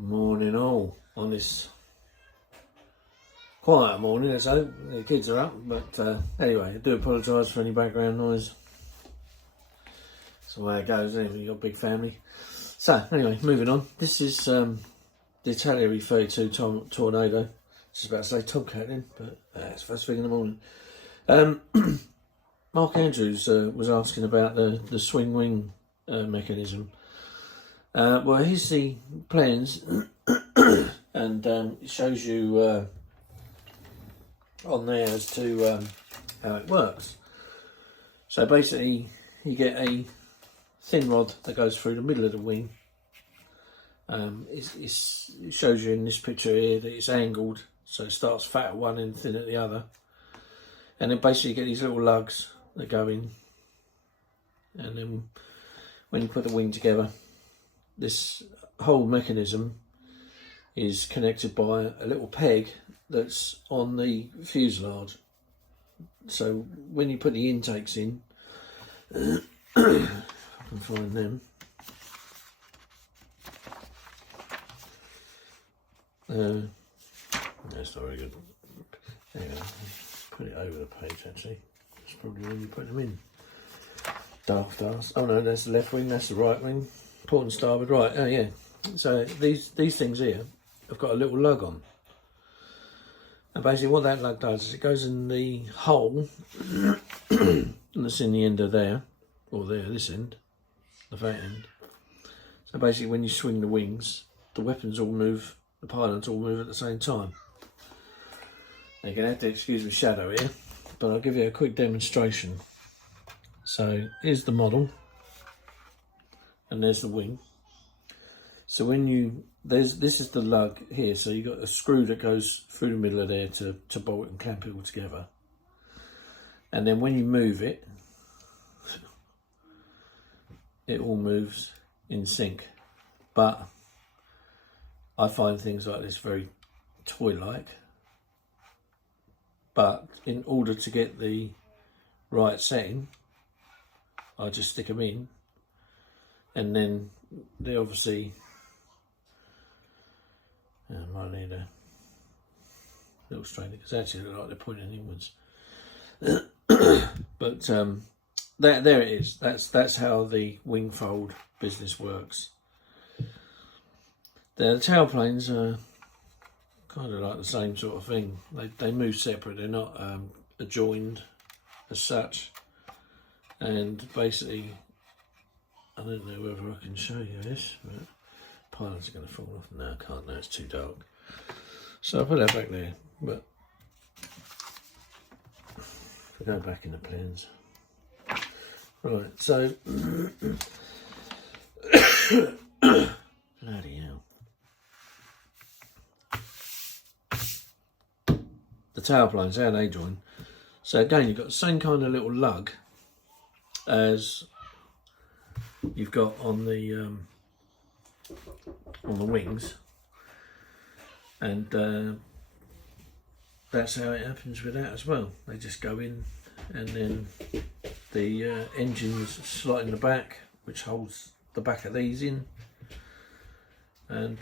Morning all on this quiet morning, let's hope. The kids are up, but anyway, I do apologise for any background noise. That's the way it goes, isn't it, when you've got a big family. So, anyway, moving on. This is the Italeri 32 Tornado. Just about to say Tomcat then, but it's first thing in the morning. Mark Andrews was asking about the swing wing mechanism. Well, here's the plans, and it shows you on there as to how it works. So basically, you get a thin rod that goes through the middle of the wing. It shows you in this picture here that it's angled, so it starts fat at one and thin at the other. And then basically you get these little lugs that go in, and then when you put the wing together, this whole mechanism is connected by a little peg that's on the fuselage. So when you put the intakes in, I can find them. That's not very good. Hang on, put it over the page actually. That's probably when you put them in. Daft ass. Oh no, that's the left wing, that's the right wing. Port and starboard, right, oh yeah. So these things here have got a little lug on. And basically what that lug does is it goes in the hole that's in the end of there, or there, this end, the fat end. So basically when you swing the wings, the weapons all move, the pylons all move at the same time. Now, you're going to have to excuse my shadow here, but I'll give you a quick demonstration. So here's the model, and there's the wing. So when this is the lug here, so you've got a screw that goes through the middle of there to bolt it and clamp it all together. And then when you move it, it all moves in sync. But I find things like this very toy-like. But in order to get the right setting, I just stick them in, and then they obviously, I might need a little strainer because actually they look like they're pointing inwards. But there it is. That's how the wing fold business works. The tailplanes are kind of like the same sort of thing. They move separate. They're not adjoined as such. And basically, I don't know whether I can show you this, but pylons are going to fall off. No, I can't. No, it's too dark. So I'll put that back there. But if we go back in the plans, right? So bloody hell. The tailplanes, how they join. So again, you've got the same kind of little lug as you've got on the wings, and that's how it happens with that as well. They just go in, and then the engine's slot in the back, which holds the back of these in, and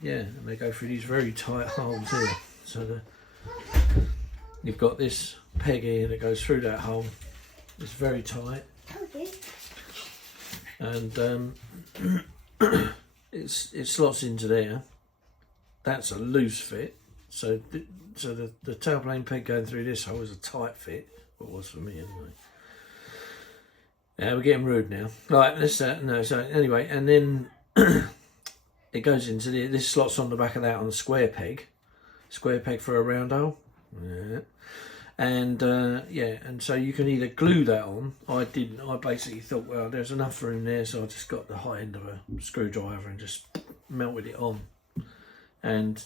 yeah, and they go through these very tight holes here. So you've got this peg here that goes through that hole. It's very tight. Okay. And it slots into there. That's a loose fit. So the tailplane peg going through this hole is a tight fit. What was for me anyway. Yeah, we're getting rude now. Right, let's no. So anyway, and then it goes into this slots on the back of that on a square peg for a round hole. Yeah. And yeah, and so you can either glue that on. I didn't. I basically thought, well, there's enough room there, so I just got the high end of a screwdriver and just melted it on, and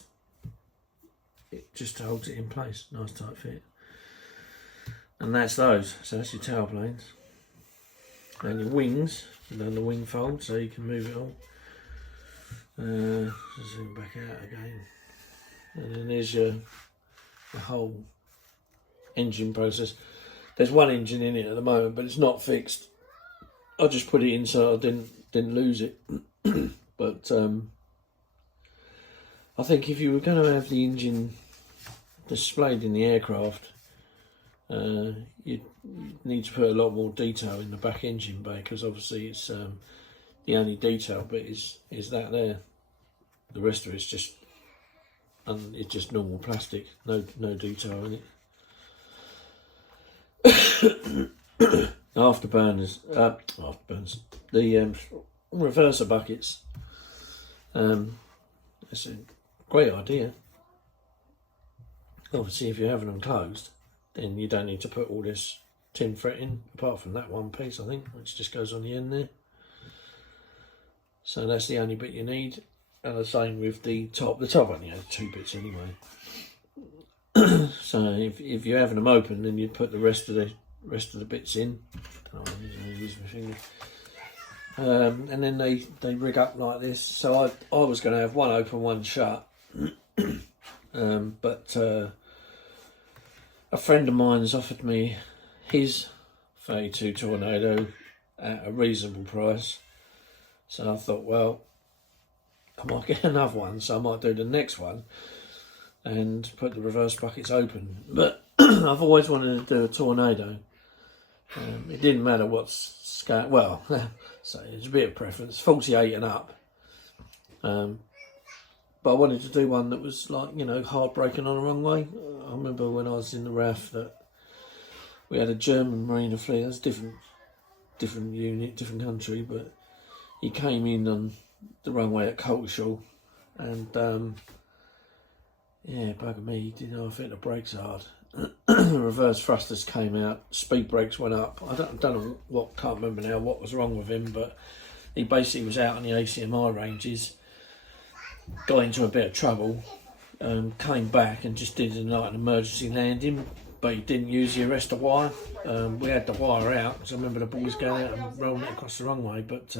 it just holds it in place. Nice tight fit. And that's those. So that's your tailplanes and your wings. And then the wing fold, so you can move it all. Zoom back out again, and then there's your the whole engine process. There's one engine in it at the moment, but it's not fixed. I just put it in so I didn't lose it. But I think if you were going to have the engine displayed in the aircraft, you'd need to put a lot more detail in the back engine bay, because obviously it's the only detail bit is that there. The rest of it's just normal plastic, no detail in it. Afterburners, the reverser buckets. It's a great idea. Obviously, if you're having them closed, then you don't need to put all this tin fretting, apart from that one piece, I think, which just goes on the end there. So that's the only bit you need. And the same with the top. The top only has 2 bits anyway. So if you're having them open, then you'd put the rest of the bits in. I'm going to use my finger. And then they rig up like this. So I was going to have one open, one shut. But a friend of mine's offered me his 32 Tornado at a reasonable price. So I thought, well, I might get another one, so I might do the next one and put the reverse buckets open. But I've always wanted to do a Tornado. It didn't matter what scale, well, so it's a bit of preference, 48 and up. But I wanted to do one that was like, you know, hard braking on the wrong way. I remember when I was in the RAF that we had a German Marine fleet. That's different unit, different country, but he came in on the wrong way at Coltshall, and yeah, bugger me, he didn't know if it the brakes hard. Reverse thrusters came out, speed brakes went up. I don't know what, can't remember now what was wrong with him, but he basically was out on the ACMI ranges, got into a bit of trouble, came back and just did like an emergency landing, but he didn't use the arrestor wire. We had the wire out, because I remember the boys going out and rolling it across the wrong way, but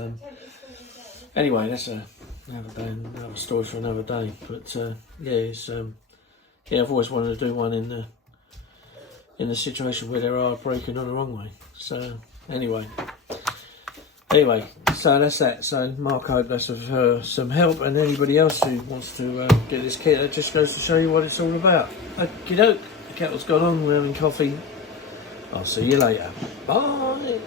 anyway, that's another day, another story for another day. But yeah, it's yeah, I've always wanted to do one in the situation where there are braking on the wrong way. So anyway, so that's that. So Mark, I hope that's of some help, and anybody else who wants to get this kit, that just goes to show you what it's all about. Okie doke, the kettle's gone on, we're having coffee. I'll see you later. Bye.